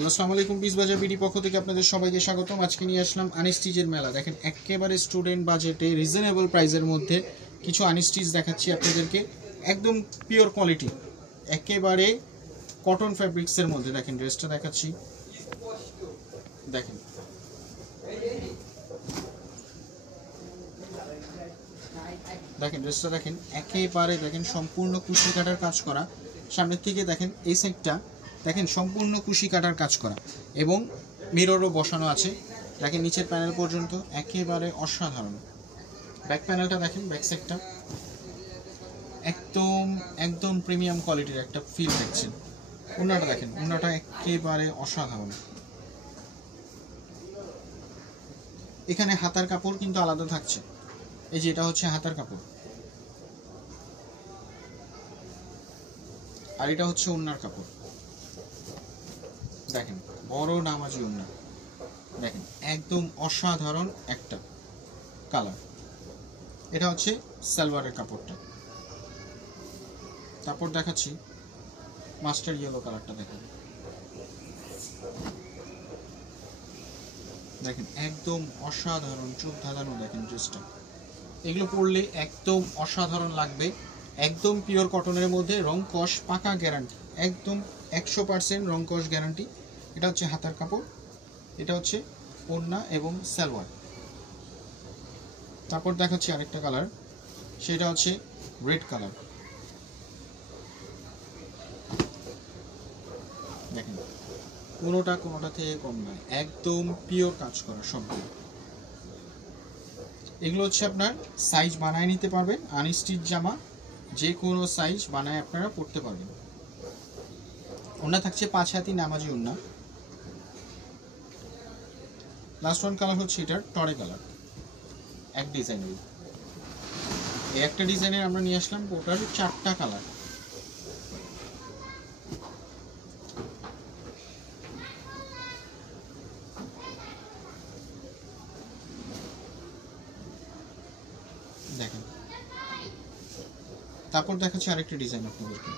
Hello, আসসালামু আলাইকুম। Piece বাজার বিডি পক্ষ থেকে আপনাদের সবাইকে স্বাগতম। আজকে নিয়ে আসলাম আনস্টিচের মেলা। দেখেন একেবারে স্টুডেন্ট বাজেটে রিজনেবল প্রাইসের মধ্যে কিছু আনস্টিচ দেখাচ্ছি আপনাদেরকে, একদম পিওর কোয়ালিটি, একেবারে কটন ফ্যাব্রিক্সের মধ্যে। দেখেন ড্রেসটা দেখাচ্ছি, দেখেন দেখেন ড্রেসটা দেখেন, একেবারে দেখেন সম্পূর্ণ কুশি কাটার কাজ করা। সামনের থেকে দেখেন এই সাইডটা দেখেন সম্পূর্ণ কুশি কাটার কাজ করা এবং মিররও বসানো আছে। দেখেন নিচের প্যানেল পর্যন্ত একেবারে অসাধারণ। ব্যাক প্যানেলটা দেখেন, ব্যাক সাইডটা একদম একদম প্রিমিয়াম কোয়ালিটির একটা ফিল দেখছেন। ওড়নাটা দেখেন, ওড়নাটা একেবারে অসাধারণ। এখানে হাতার কাপড় কিন্তু আলাদা থাকছে, এই যে এটা হচ্ছে হাতার কাপড়, আর এটা হচ্ছে ওড়নার কাপড়। দেখেন বড় নামাজি ওড়না, দেখেন একদম অসাধারণ একটা কালার। এটা হচ্ছে সালোয়ারের কাপড়টা। তারপর দেখাচ্ছি মাস্টার ইয়েলো কালারটা। দেখেন দেখেন একদম অসাধারণ, চোখ ধাঁধানো। দেখেন ড্রেসটা, এগুলো পরলে একদম অসাধারণ লাগবে। একদম পিওর কটনের মধ্যে, রং কস পাকা গ্যারান্টি, একদম 100% রং কস গ্যারান্টি। এটা হচ্ছে হাতার কাপড়, এটা হচ্ছে ওড়না এবং সালোয়ার। তারপর দেখাচ্ছি আরেকটা কালার, সেটা হচ্ছে রেড কালার। দেখেন কোনোটা থেকে কম নয়, একদম পিওর কাজ করা সবগুলো। এগুলো হচ্ছে আপনার সাইজ বানায় নিতে পারবেন। আনস্টিচ জামা যে কোনো সাইজ বানায় আপনারা পরতে পারবেন। ওড়না থাকছে 5 হাতি নামাজি ওড়না। লাস্ট ওয়ান কালার হচ্ছে এটার টরে কালার, এক ডিজাইনের। এই একটা ডিজাইনের আমরা নিয়ে আসলাম ওটার 4টা কালার। দেখেন তারপর দেখাচ্ছি আরেকটা ডিজাইন আপনাদেরকে।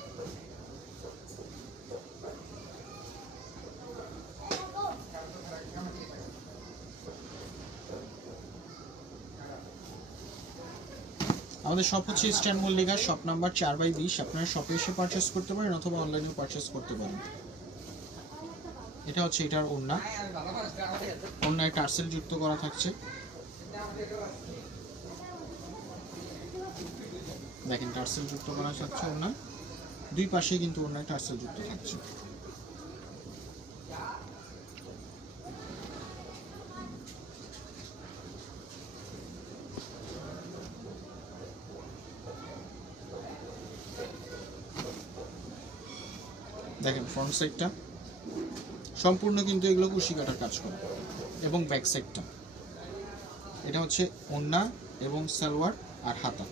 আমাদের শপ হচ্ছে ইস্টার্ন মল্লিকা, শপ নাম্বার 4/20। আপনারা শপে এসে পারচেস করতে পারেন অথবা অনলাইনেও পারচেস করতে পারেন। এটা হচ্ছে এটার ওড়না, ওড়নায় টার্সেল যুক্ত করা থাকছে। দেখেন টার্সেল যুক্ত করা থাকছে ওড়না, দুই পাশে কিন্তু ওড়নায় টার্সেল যুক্ত থাকছে। দেখেন ফ্রন্ট সাইডটা সম্পূর্ণ কিন্তু এগুলো কুশি কাটার কাজ করা এবং ব্যাক সাইডটা এটা হচ্ছে ওড়না এবং সালোয়ার আর হাতা।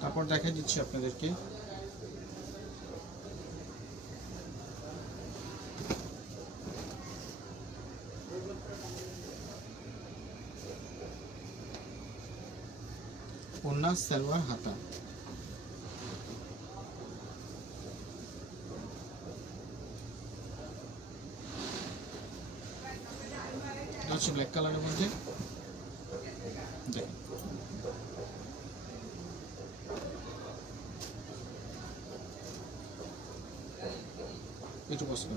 তারপর দেখা দিচ্ছি আপনাদেরকে ওড়না সালোয়ার হাতা। হচ্ছে ব্ল্যাক কালারের মধ্যে। দেখেন একটু পছন্দ।